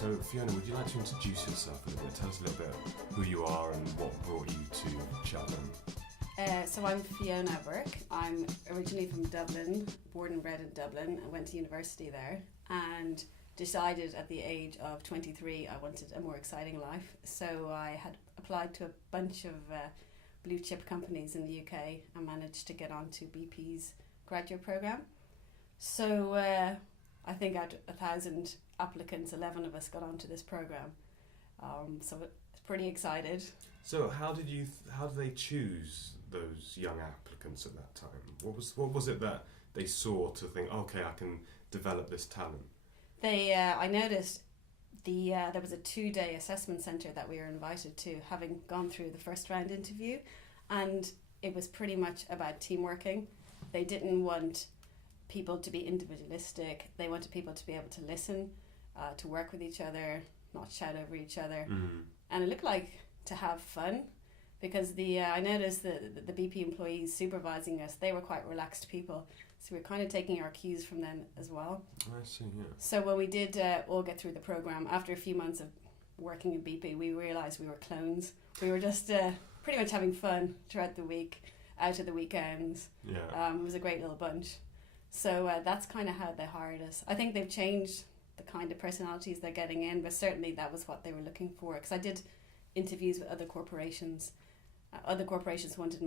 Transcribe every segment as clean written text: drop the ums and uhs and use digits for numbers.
So Fiona, would you like to introduce yourself a little bit? Tell us a little bit who you are and what brought you to Cheltenham. So I'm Fiona Burke. I'm originally from Dublin, born and bred in Dublin. I went to university there and decided at the age of 23 I wanted a more exciting life. So I had applied to a bunch of blue chip companies in the UK and managed to get onto BP's graduate programme. So I think out of 1,000 applicants, 11 of us got onto this programme. So it's pretty excited. So how did they choose those young applicants at that time? What was it that they saw to think, okay, I can develop this talent? I noticed there was a 2-day assessment centre that we were invited to, having gone through the first round interview, and it was pretty much about teamworking. They didn't want people to be individualistic. They wanted people to be able to listen, to work with each other, not shout over each other, and it looked like to have fun. Because I noticed that the BP employees supervising us, they were quite relaxed people. So we were kind of taking our cues from them as well. I see, yeah. So when we did all get through the programme, after a few months of working in BP, we realised we were clones. We were just pretty much having fun throughout the week, out of the weekends. Yeah. It was a great little bunch. So that's kind of how they hired us. I think they've changed the kind of personalities they're getting in, but certainly that was what they were looking for. Because I did interviews with other corporations. Other corporations wanted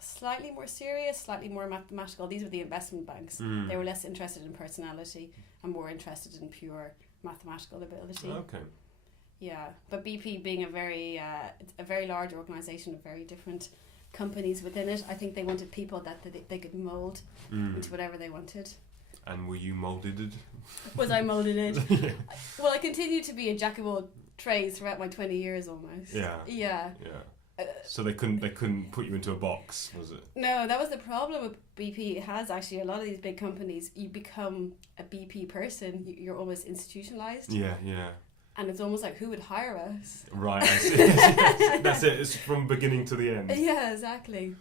slightly more serious, slightly more mathematical. These were the investment banks. They were less interested in personality and more interested in pure mathematical ability. Okay. Yeah, but BP being a very large organisation of very different companies within it, I think they wanted people that they could mould into whatever they wanted. And were you moulded? Was I moulded in? Yeah. Well, I continued to be a jack of all trades throughout my 20 years almost. Yeah. Yeah. Yeah. So they couldn't put you into a box, was it? No, that was the problem with BP. It has actually, a lot of these big companies, you become a BP person, you're almost institutionalized. Yeah, yeah. And it's almost like, who would hire us? Right, I see. Yes, that's it. It's from beginning to the end. Yeah, exactly.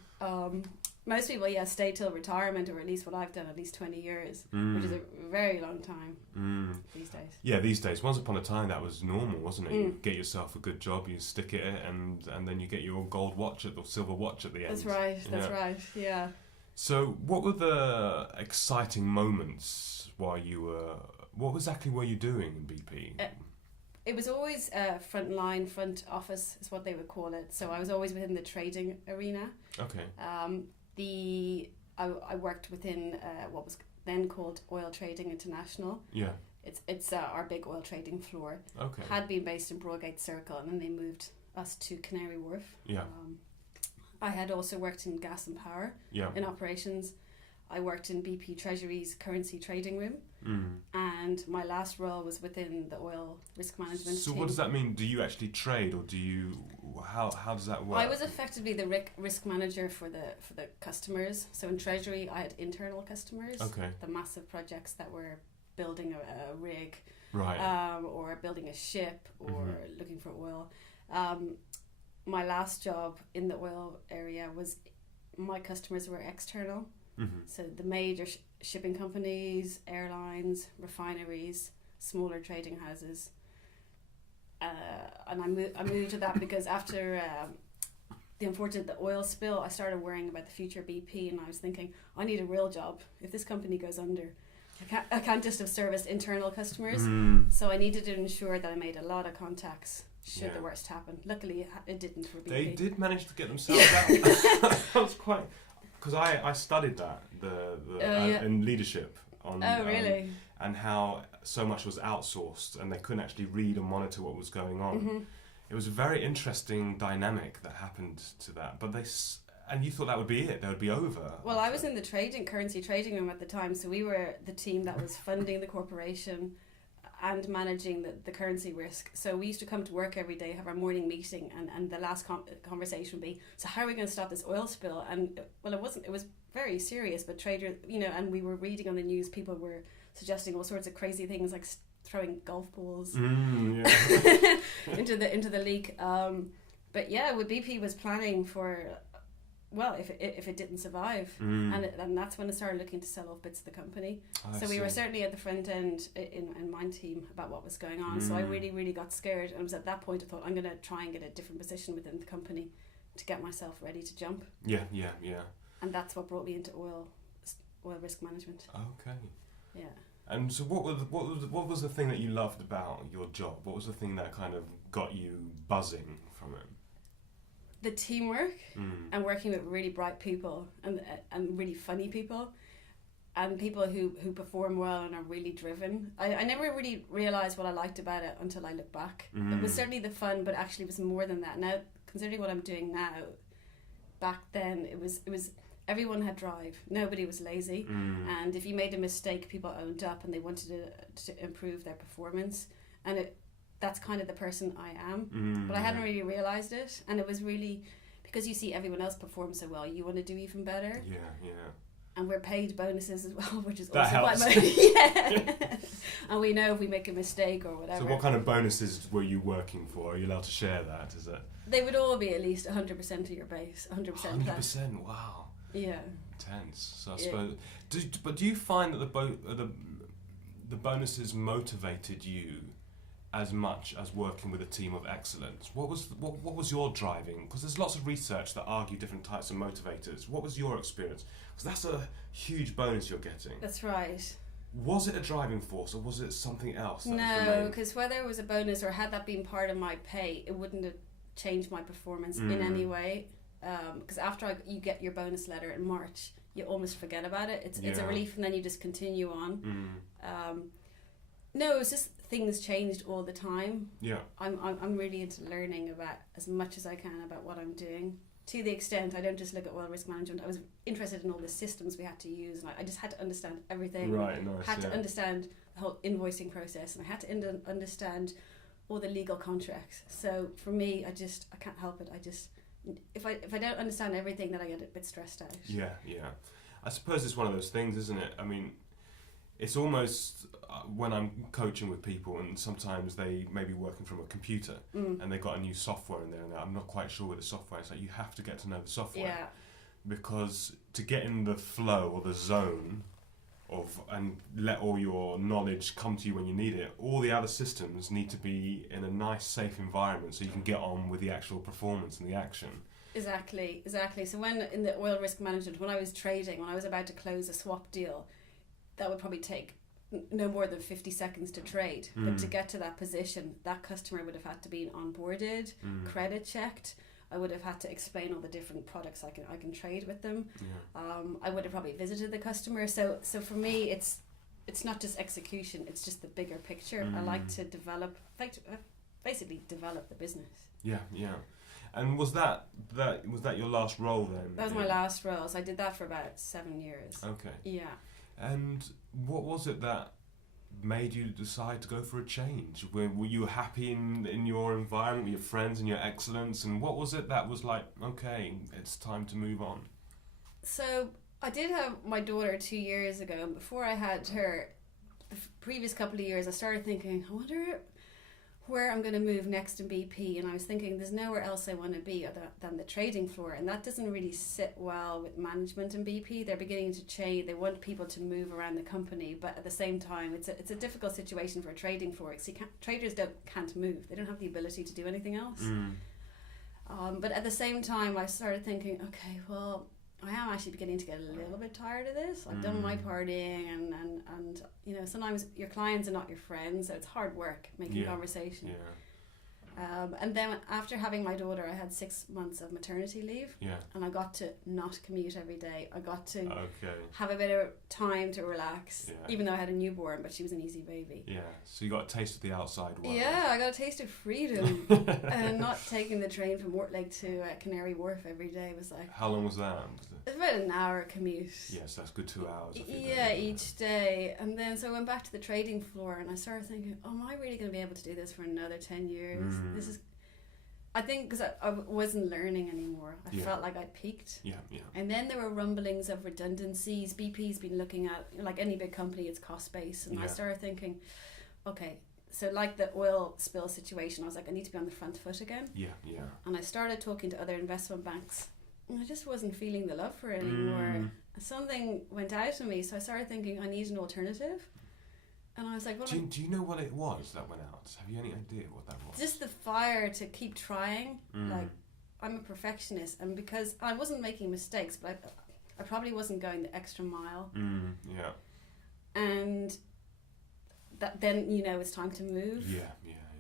Most people, stay till retirement, or at least what I've done, at least 20 years, which is a very long time these days. Yeah, these days. Once upon a time, that was normal, wasn't it? You get yourself a good job, you stick it, and then you get your gold watch or silver watch at the end. That's right. That's right. Yeah. So, what were the exciting moments while you were? What exactly were you doing in BP? It was always front line, front office is what they would call it. So I was always within the trading arena. Okay. I worked within what was then called Oil Trading International. Yeah. It's our big oil trading floor. Okay. Had been based in Broadgate Circle, and then they moved us to Canary Wharf. Yeah. I had also worked in gas and power in operations. I worked in BP Treasury's currency trading room, and my last role was within the oil risk management team. So what does that mean? Do you actually trade, or do you? How does that work? I was effectively the risk manager for the customers. So in Treasury, I had internal customers. Okay. The massive projects that were building a rig, right, or building a ship, or looking for oil. My last job in the oil area was, my customers were external. So the major shipping companies, airlines, refineries, smaller trading houses, and I moved to that because after the unfortunate oil spill, I started worrying about the future of BP, and I was thinking, I need a real job. If this company goes under, I can't just have serviced internal customers. So I needed to ensure that I made a lot of contacts should the worst happen. Luckily, it didn't for BP. They did manage to get themselves out. That was quite. Because I studied that in leadership on really? And how so much was outsourced and they couldn't actually read and monitor what was going on. It was a very interesting dynamic that happened to that. But and you thought that would be it; that would be over. Well, I was in the currency trading room at the time, so we were the team that was funding the corporation and managing the currency risk. So we used to come to work every day, have our morning meeting, and the last conversation would be, so how are we going to stop this oil spill? And well, it was very serious, but traders, and we were reading on the news, people were suggesting all sorts of crazy things like throwing golf balls into the leak. But yeah, BP was planning for well, if it didn't survive, and that's when I started looking to sell off bits of the company. So we were certainly at the front end in my team about what was going on. So I really got scared, and it was at that point I thought I'm going to try and get a different position within the company to get myself ready to jump. Yeah. And that's what brought me into oil risk management. Okay. Yeah. And so what was the thing that you loved about your job? What was the thing that kind of got you buzzing from it? The teamwork and working with really bright people and really funny people and people who perform well and are really driven. I never really realised what I liked about it until I look back. It was certainly the fun, but actually it was more than that. Now, considering what I'm doing now, back then it was everyone had drive. Nobody was lazy. And if you made a mistake, people owned up and they wanted to improve their performance. And that's kind of the person I am. But I hadn't really realised it. And it was really, because you see everyone else perform so well, you want to do even better. Yeah. And we're paid bonuses as well, which is that also helps. quite yeah. And we know if we make a mistake or whatever. So what kind of bonuses were you working for? Are you allowed to share that? Is it? They would all be at least 100% of your base, 100% plus. 100%, wow. Yeah. Intense. So I suppose. Do you find that the bonuses motivated you as much as working with a team of excellence? What was your driving? Because there's lots of research that argue different types of motivators. What was your experience? Because that's a huge bonus you're getting. That's right. Was it a driving force or was it something else? No, because whether it was a bonus or had that been part of my pay, it wouldn't have changed my performance in any way. Because after you get your bonus letter in March, you almost forget about it. It's a relief, and then you just continue on. No, it's just things changed all the time. Yeah. I'm really into learning about as much as I can about what I'm doing. To the extent I don't just look at oil risk management. I was interested in all the systems we had to use, and I just had to understand everything. Right, nice. Had to understand the whole invoicing process, and I had to understand all the legal contracts. So for me, I can't help it. If I don't understand everything, then I get a bit stressed out. Yeah. I suppose it's one of those things, isn't it? I mean, it's almost when I'm coaching with people, and sometimes they may be working from a computer and they've got a new software in there, and I'm not quite sure with the software. It's like you have to get to know the software, because to get in the flow or the zone of and let all your knowledge come to you when you need it, all the other systems need to be in a nice, safe environment so you can get on with the actual performance and the action. Exactly. So when in the oil risk management, when I was trading, when I was about to close a swap deal, that would probably take no more than 50 seconds to trade. But to get to that position, that customer would have had to be onboarded, credit checked. I would have had to explain all the different products I can trade with them. I would have probably visited the customer. So for me, it's not just execution; it's just the bigger picture. I like to basically develop the business. Yeah. And was that your last role then? That was my last role. So I did that for about 7 years. Okay. Yeah. And what was it that made you decide to go for a change? Were you happy in your environment with your friends and your excellence? And what was it that was like, okay, it's time to move on? So I did have my daughter 2 years ago, and before I had her, the previous couple of years, I started thinking, I wonder where I'm going to move next in BP, and I was thinking there's nowhere else I want to be other than the trading floor, and that doesn't really sit well with management in BP. They're beginning to change. They want people to move around the company, but at the same time it's a difficult situation for a trading floor because traders can't move. They don't have the ability to do anything else. But at the same time I started thinking, okay, well, I am actually beginning to get a little bit tired of this. I've done my partying and you know, sometimes your clients are not your friends, so it's hard work making conversation. And then after having my daughter, I had 6 months of maternity leave, and I got to not commute every day. I got to have a bit of time to relax, even though I had a newborn, but she was an easy baby. So you got a taste of the outside world. I got a taste of freedom. And not taking the train from Mortlake to Canary Wharf every day was like... How long was that? It's about an hour commute. Yes, that's good 2 hours. I think each day. And then so I went back to the trading floor and I started thinking, am I really going to be able to do this for another 10 years? This is... I think because I wasn't learning anymore. I felt like I'd peaked. And then there were rumblings of redundancies. BP's been looking at, like any big company, it's cost base. And I started thinking, okay, so like the oil spill situation, I was like, I need to be on the front foot again. And I started talking to other investment banks I just wasn't feeling the love for it anymore. Something went out of me, so I started thinking I need an alternative. And I was like, well, do you know what it was that went out? Have you any idea what that was? just the fire to keep trying. Like, I'm a perfectionist, and because I wasn't making mistakes, but I probably wasn't going the extra mile. Yeah. And that then, it's time to move. Yeah.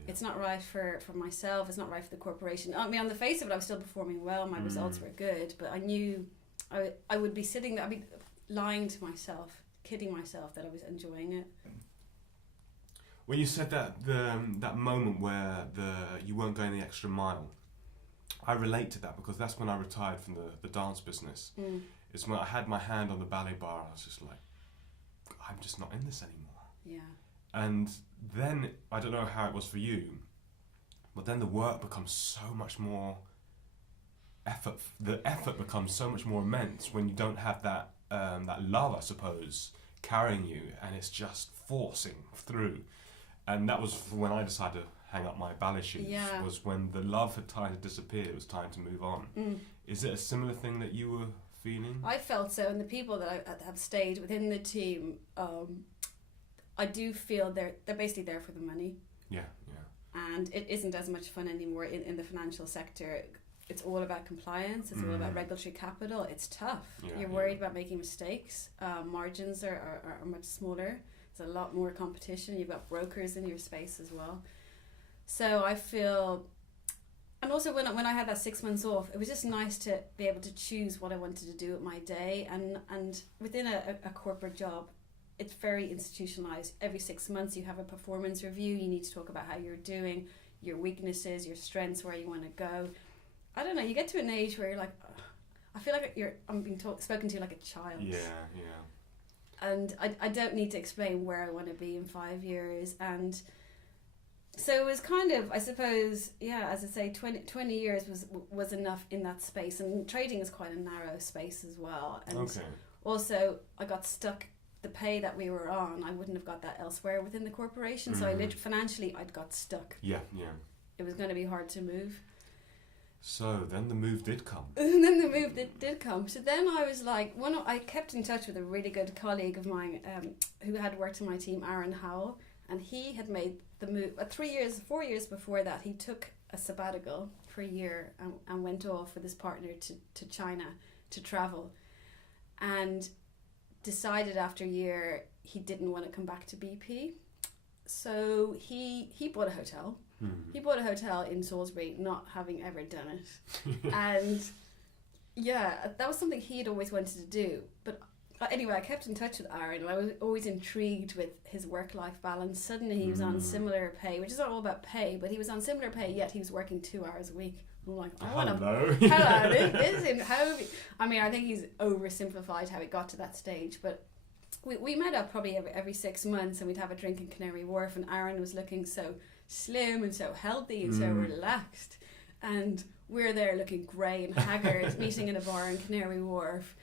It's not right for myself. It's not right for the corporation. I mean, on the face of it, I was still performing well. My results were good, but I knew I would be sitting there. I'd be lying to myself, kidding myself that I was enjoying it. When you said that moment where you weren't going the extra mile, I relate to that because that's when I retired from the dance business. It's when I had my hand on the ballet bar and I was just like, I'm just not in this anymore. Yeah. And then, I don't know how it was for you, but then the work becomes so much more effort. The effort becomes so much more immense when you don't have that love, I suppose, carrying you, and it's just forcing through. And that was when I decided to hang up my ballet shoes. Yeah. Was when the love had kind of disappeared. It was time to move on. Is it a similar thing that you were feeling? I felt so, and the people that I have stayed within the team, I do feel they're basically there for the money. Yeah. And it isn't as much fun anymore in the financial sector. It's all about compliance. It's all about regulatory capital. It's tough. You're worried about making mistakes. Margins are much smaller. There's a lot more competition. You've got brokers in your space as well. So I feel, and also when I had that 6 months off, it was just nice to be able to choose what I wanted to do with my day. And within a corporate job, it's very institutionalized. Every 6 months you have a performance review. You need to talk about how you're doing, your weaknesses, your strengths, where you want to go. I don't know, you get to an age where you're like, I feel like I'm being spoken to like a child. Yeah. And I don't need to explain where I want to be in 5 years. And so it was kind of, I suppose, as I say, 20 years was enough in that space. And trading is quite a narrow space as well. And also I got stuck. The pay that we were on, I wouldn't have got that elsewhere within the corporation. So financially I'd got stuck. Yeah. It was going to be hard to move. So then the move did come. And then the move did come. So then I was like, I kept in touch with a really good colleague of mine who had worked in my team, Aaron Howell, and he had made the move 4 years before that. He took a sabbatical for a year and went off with his partner to China to travel, and decided after a year he didn't want to come back to BP. So he bought a hotel. He bought a hotel in Salisbury, not having ever done it. And that was something he'd always wanted to do. But anyway, I kept in touch with Aaron, and I was always intrigued with his work-life balance. Suddenly he was on similar pay, which is not all about pay, but he was on similar pay, yet he was working 2 hours a week. I'm like, hello. I think he's oversimplified how it got to that stage, but we met up probably every 6 months, and we'd have a drink in Canary Wharf, and Aaron was looking so slim and so healthy and so relaxed, and we're there looking grey and haggard, meeting in a bar in Canary Wharf,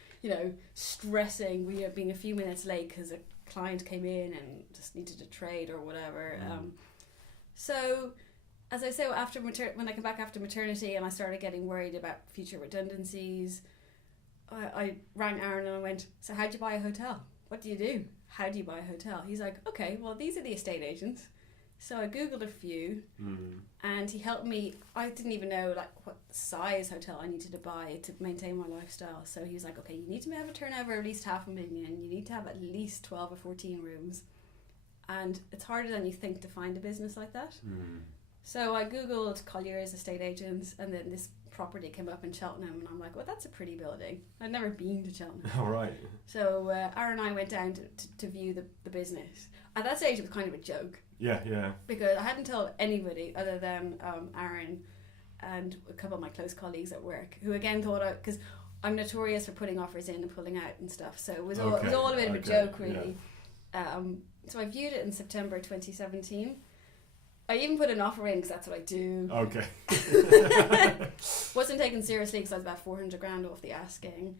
stressing, we are being a few minutes late because a client came in and just needed to trade or whatever. So as I say, when I came back after maternity and I started getting worried about future redundancies, I rang Aaron and I went, so how'd you buy a hotel? What do you do? How do you buy a hotel? He's like, okay, well, these are the estate agents. So I Googled a few, and he helped me. I didn't even know what size hotel I needed to buy to maintain my lifestyle. So he was like, okay, you need to have a turnover of at least $500,000. You need to have at least 12 or 14 rooms. And it's harder than you think to find a business like that. So I Googled Collier's estate agents, and then this property came up in Cheltenham, and I'm like, well, that's a pretty building. I'd never been to Cheltenham. All right. So Aaron and I went down to view the business. At that stage, it was kind of a joke. Yeah. Because I hadn't told anybody other than Aaron and a couple of my close colleagues at work, who again thought because I'm notorious for putting offers in and pulling out and stuff. So it was all a bit of a joke, really. Yeah. So I viewed it in September 2017. I even put an offer in because that's what I do. Okay. Wasn't taken seriously because I was about $400,000 off the asking.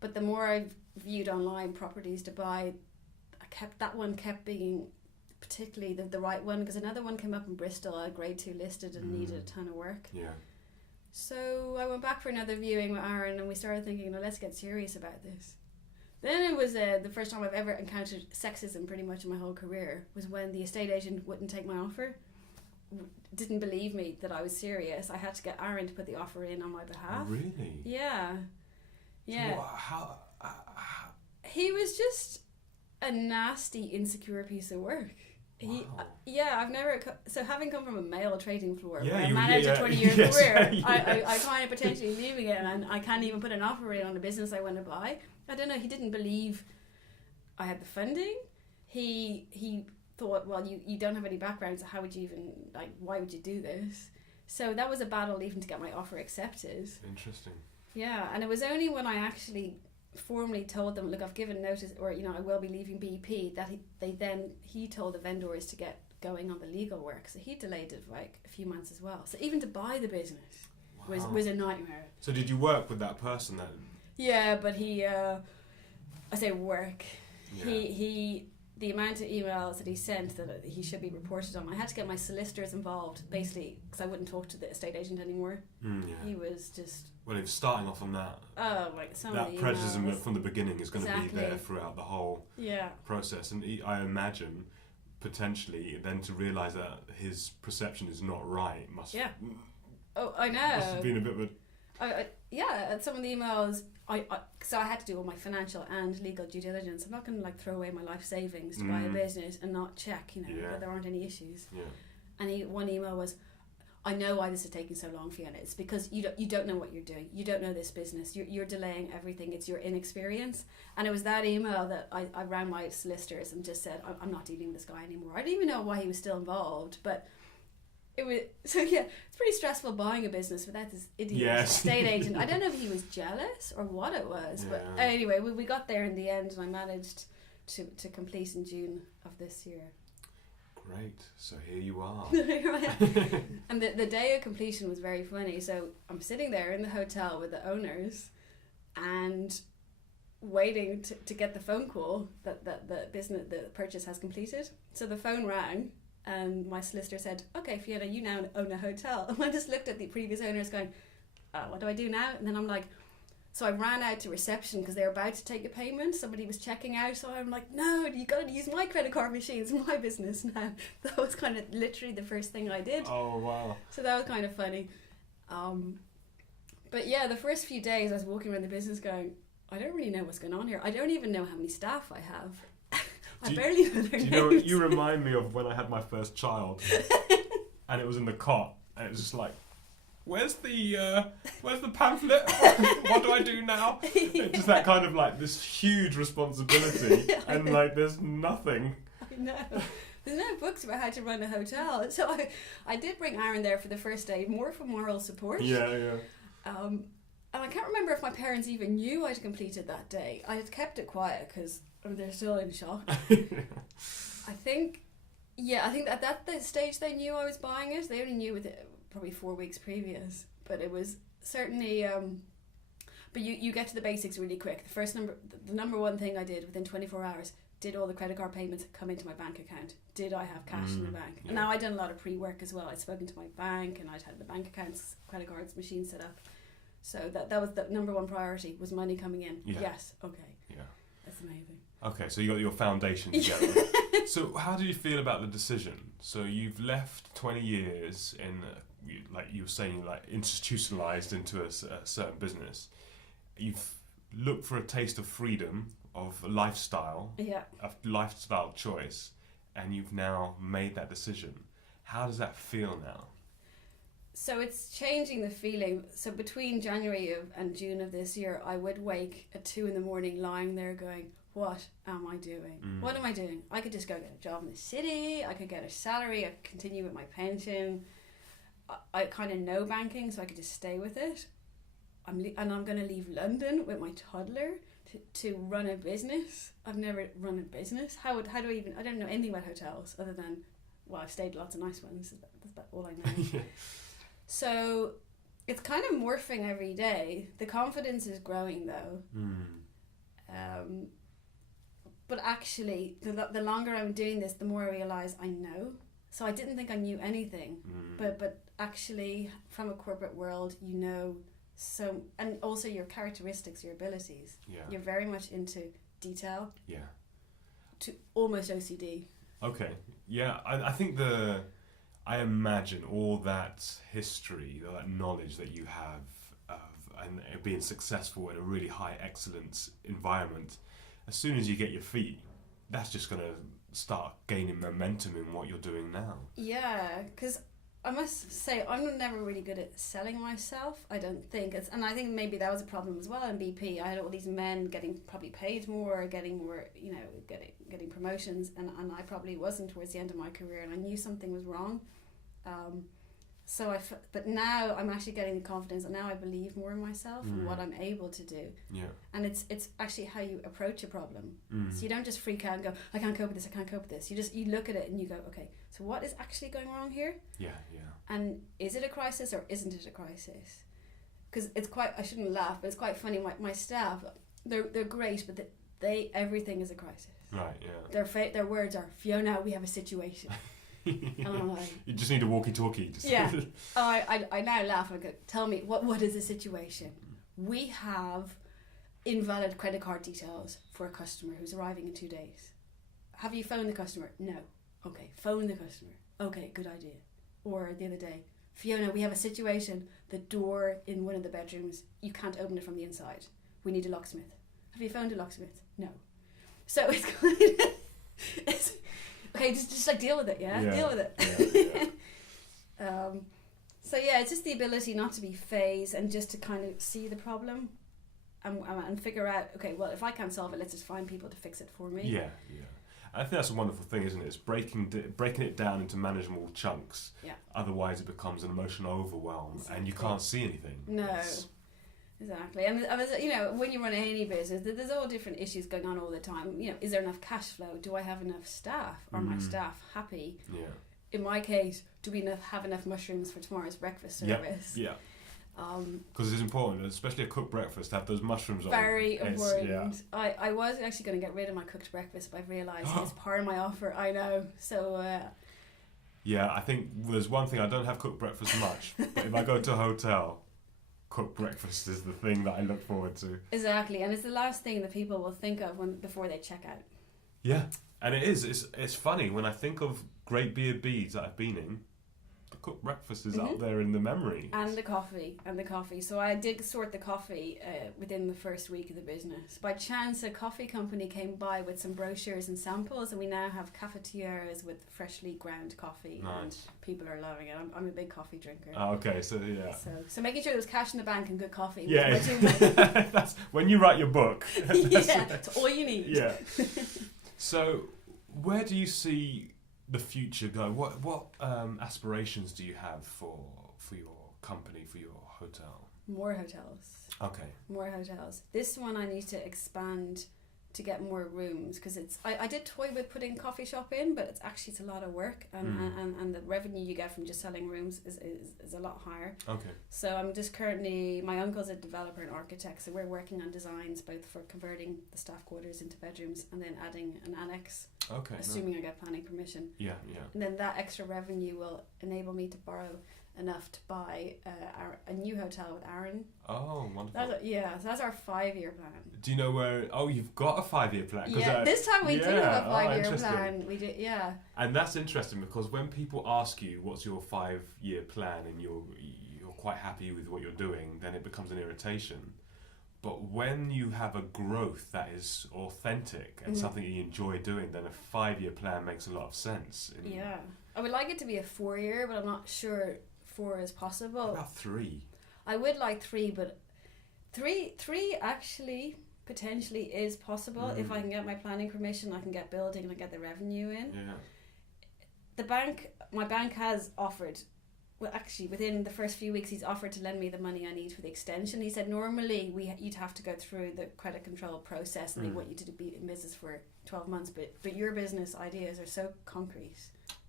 But the more I viewed online properties to buy, that one kept being particularly the right one, because another one came up in Bristol, a grade 2 listed and needed a ton of work. Yeah. So I went back for another viewing with Aaron, and we started thinking, no, let's get serious about this. Then it was the first time I've ever encountered sexism pretty much in my whole career, was when the estate agent wouldn't take my offer, didn't believe me that I was serious. I had to get Aaron to put the offer in on my behalf. Really? Yeah. Yeah. So how? He was just a nasty, insecure piece of work. Wow. I've never. So having come from a male trading floor, Yeah, where I you- managed yeah, a 20-year yes, career, yes. I kind of potentially leaving it, and I can't even put an offer in on a business I want to buy. I don't know. He didn't believe I had the funding. He thought, well, you don't have any background, so how would you even, like, why would you do this? So that was a battle even to get my offer accepted. Interesting. Yeah, and it was only when I actually formally told them, look, I've given notice, or I will be leaving BP, that he told the vendors to get going on the legal work. So he delayed it like a few months as well. So even to buy the business was a nightmare. So did you work with that person then? Yeah, but he, I say work. Yeah. He the amount of emails that he sent that he should be reported on. I had to get my solicitors involved, basically, because I wouldn't talk to the estate agent anymore. Yeah. He was just... Well, if starting off on that, some that of the prejudice emails. from the beginning is going to be there Exactly. throughout the whole Yeah. process. And I imagine, potentially, then to realise that his perception is not right must Oh, I know. must have been a bit of a... Some of the emails, so I had to do all my financial and legal due diligence. I'm not going to throw away my life savings to buy a business and not check, that there aren't any issues. Yeah. And one email was, I know why this is taking so long, Fiona. It's because you don't know what you're doing. You don't know this business. You're delaying everything. It's your inexperience. And it was that email that I rang my solicitors and just said, I'm not dealing with this guy anymore. I didn't even know why he was still involved, but it was, so yeah, it's pretty stressful buying a business without this idiot estate agent. I don't know if he was jealous or what it was, but anyway, we got there in the end, and I managed to complete in June of this year. Great. So here you are. Here I am. And the day of completion was very funny. So I'm sitting there in the hotel with the owners and waiting to get the phone call that the purchase has completed. So the phone rang and my solicitor said, okay, Fiona, you now own a hotel. And I just looked at the previous owners going, what do I do now? And then I'm like, so I ran out to reception because they were about to take a payment. Somebody was checking out. So I'm like, no, you got to use my credit card machine. It's my business now. That was kind of literally the first thing I did. Oh, wow. So that was kind of funny. But yeah, the first few days I was walking around the business going, I don't really know what's going on here. I don't even know how many staff I have. I barely know their names. You remind me of when I had my first child and it was in the cot and it was just like, where's the pamphlet? What do I do now? It's just that kind of like this huge responsibility and like there's nothing. I know. There's no books about how to run a hotel. So I did bring Aaron there for the first day, more for moral support. Yeah. And I can't remember if my parents even knew I'd completed that day. I had kept it quiet because they're still in shock. I think at that stage they knew I was buying it. They only knew with it probably 4 weeks previous, but it was certainly but you get to the basics really quick. The number one thing I did within 24 hours, did all the credit card payments come into my bank account? Did I have cash in the bank? Yeah. And now I'd done a lot of pre-work as well. I'd spoken to my bank and I'd had the bank accounts, credit cards, machine set up. So that was the number one priority, was money coming in. Yeah. Yes, okay. Yeah. That's amazing. Okay, so you got your foundation together. So how do you feel about the decision? So you've left 20 years in, like you were saying, like institutionalized into a certain business. You've looked for a taste of freedom, of a lifestyle, a lifestyle choice, and you've now made that decision. How does that feel now? So it's changing the feeling. So between January and June of this year, I would wake at 2 a.m. lying there going, what am I doing? What am I doing? I could just go get a job in the city. I could get a salary. I could continue with my pension. I kind of know banking, so I could just stay with it. I'm going to leave London with my toddler to run a business. I've never run a business. How do I even... I don't know anything about hotels other than... Well, I've stayed lots of nice ones. That's about all I know. Yeah. So it's kind of morphing every day. The confidence is growing though. But actually, the longer I'm doing this, the more I realise I know. So I didn't think I knew anything. But actually from a corporate world, you know, so, and also your characteristics, your abilities. Yeah. You're very much into detail. Yeah. To almost OCD. Okay. Yeah, I think I imagine all that history, all that knowledge that you have of and being successful in a really high excellence environment, as soon as you get your feet, that's just going to start gaining momentum in what you're doing now. Yeah, because I must say I'm never really good at selling myself. I don't think and I think maybe that was a problem as well in BP. I had all these men getting probably paid more, getting more, you know, getting promotions, and I probably wasn't towards the end of my career, and I knew something was wrong. But now I'm actually getting the confidence, and now I believe more in myself and what I'm able to do. Yeah. And it's actually how you approach a problem. So you don't just freak out and go, I can't cope with this, I can't cope with this. You look at it and you go, okay, so what is actually going wrong here? Yeah, yeah. And is it a crisis or isn't it a crisis? Because it's quite, I shouldn't laugh, but it's quite funny. My staff, they're great, but everything is a crisis. Right, yeah. Their words are, Fiona, we have a situation. And I'm like, you just need a walkie-talkie. Yeah. I now laugh and go, tell me, what is the situation? We have invalid credit card details for a customer who's arriving in 2 days. Have you phoned the customer? No. Okay, phone the customer. Okay, good idea. Or the other day, Fiona, we have a situation. The door in one of the bedrooms, you can't open it from the inside. We need a locksmith. Have you phoned a locksmith? No. So it's kind of... Okay, just like deal with it, yeah? Deal with it. Yeah. So yeah, it's just the ability not to be phased and just to kind of see the problem and figure out, okay, well, if I can't solve it, let's just find people to fix it for me. Yeah, yeah. I think that's a wonderful thing, isn't it? It's breaking it down into manageable chunks. Yeah. Otherwise, it becomes an emotional overwhelm, and you can't see anything. No. Exactly, and you know, when you run any business, there's all different issues going on all the time. You know, is there enough cash flow? Do I have enough staff? Are my staff happy? Yeah. In my case, do we have enough mushrooms for tomorrow's breakfast service? Yeah. Because it's important, especially a cooked breakfast, to have those mushrooms on. Very important. Yeah. I was actually going to get rid of my cooked breakfast, but I've realised it's part of my offer. I know. So. Yeah, I think there's one thing, I don't have cooked breakfast much, but if I go to a hotel, cooked breakfast is the thing that I look forward to. Exactly, and it's the last thing that people will think of before they check out. Yeah, and it is. It's funny when I think of great B&Bs that I've been in. The cooked breakfast is out there in the memory. And the coffee. So I did sort the coffee within the first week of the business. By chance, a coffee company came by with some brochures and samples, and we now have cafetières with freshly ground coffee. Nice. And people are loving it. I'm a big coffee drinker. Oh, okay, so yeah. So making sure there was cash in the bank and good coffee. Yeah, that's when you write your book. Yeah, that's all you need. Yeah. So, where do you see the future go? What aspirations do you have for your company, for your hotel? More hotels. Okay. More hotels. This one I need to expand to get more rooms, because I did toy with putting coffee shop in, but it's a lot of work, and the revenue you get from just selling rooms is a lot higher. Okay. So I'm just currently, my uncle's a developer and architect, so we're working on designs both for converting the staff quarters into bedrooms and then adding an annex. Okay. Assuming I get planning permission. Yeah, yeah. And then that extra revenue will enable me to borrow enough to buy a new hotel with Aaron. Oh, wonderful. So that's our 5-year plan. Do you know where... Oh, you've got a 5-year plan. Yeah, this time we do have a 5-year plan. We did, yeah. And that's interesting, because when people ask you what's your 5-year plan and you're quite happy with what you're doing, then it becomes an irritation. But when you have a growth that is authentic and something you enjoy doing, then a 5-year plan makes a lot of sense. Yeah. I would like it to be a 4-year, but I'm not sure 4 is possible. What about 3? I would like 3, but 3 actually potentially is possible. If I can get my planning permission, I can get building and I get the revenue in. Yeah. My bank has offered, well, actually within the first few weeks, he's offered to lend me the money I need for the extension. He said normally you'd have to go through the credit control process, and they want you to be in business for 12 months, but your business ideas are so concrete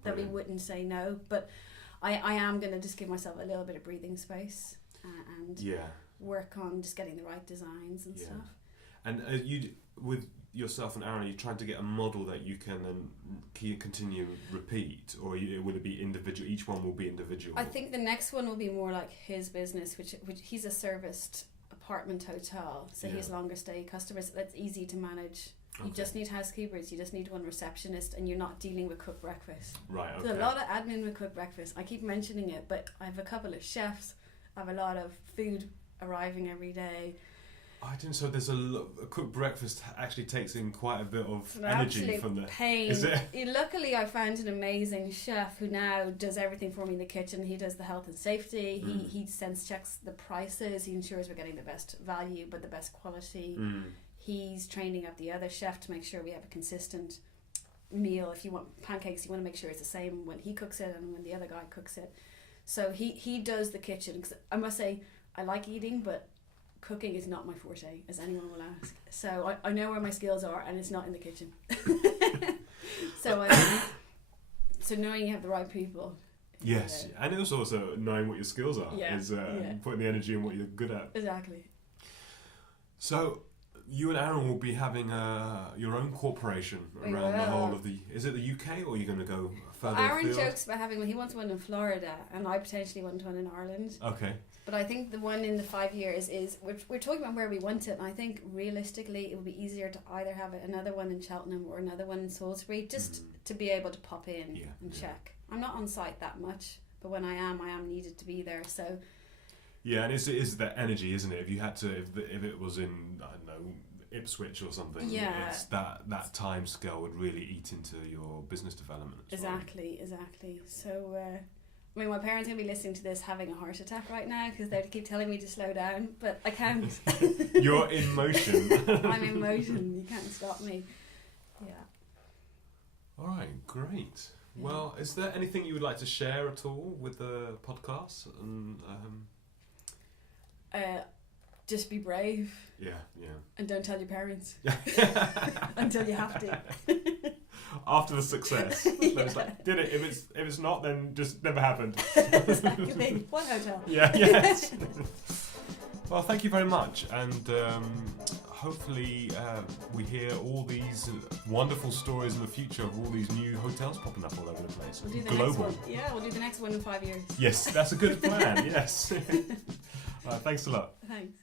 that we wouldn't say no. But I am going to just give myself a little bit of breathing space and work on just getting the right designs and stuff. And with yourself and Aaron, are you trying to get a model that you can then continue repeat, or will it be individual? Each one will be individual. I think the next one will be more like his business, which he's a serviced apartment hotel, so he has longer stay customers. That's easy to manage. You just need housekeepers, you just need one receptionist, and you're not dealing with cooked breakfast. Right, okay. There's a lot of admin with cooked breakfast. I keep mentioning it, but I have a couple of chefs. I have a lot of food arriving every day. I didn't. So there's a cooked breakfast actually takes in quite a bit of energy from the pain. Is it? Luckily, I found an amazing chef who now does everything for me in the kitchen. He does the health and safety. He sense checks the prices. He ensures we're getting the best value but the best quality. He's training up the other chef to make sure we have a consistent meal. If you want pancakes, you want to make sure it's the same when he cooks it and when the other guy cooks it. So he does the kitchen. 'Cause I must say, I like eating, but cooking is not my forte, as anyone will ask. So I know where my skills are, and it's not in the kitchen. So knowing you have the right people. Yes, and it's also knowing what your skills are. Putting the energy in what you're good at. Exactly. So you and Aaron will be having your own corporation around the whole of the... Is it the UK, or are you going to go further Aaron afield? jokes about having one. He wants one in Florida, and I potentially want one in Ireland. Okay. But I think the one in the 5 years is... We're talking about where we want it, and I think realistically it would be easier to either have another one in Cheltenham or another one in Salisbury, just to be able to pop in and check. I'm not on site that much, but when I am needed to be there, so... Yeah, and it's that energy, isn't it? If you had to, if it was in, I don't know, Ipswich or something, it's that time scale would really eat into your business development. Exactly. So, I mean, my parents are going to be listening to this having a heart attack right now because they keep telling me to slow down, but I can't. You're in motion. I'm in motion. You can't stop me. Yeah. All right, great. Well, is there anything you would like to share at all with the podcast? And just be brave. Yeah. And don't tell your parents until you have to. After the success, it's like, did it? If it's not, then just never happened. Exactly. What hotel? Yes. Well, thank you very much, and hopefully we hear all these wonderful stories in the future of all these new hotels popping up all over the place. We'll do the global. next one. Yeah, we'll do the next one in 5 years. Yes, that's a good plan. Yes. All right, thanks a lot. Thanks.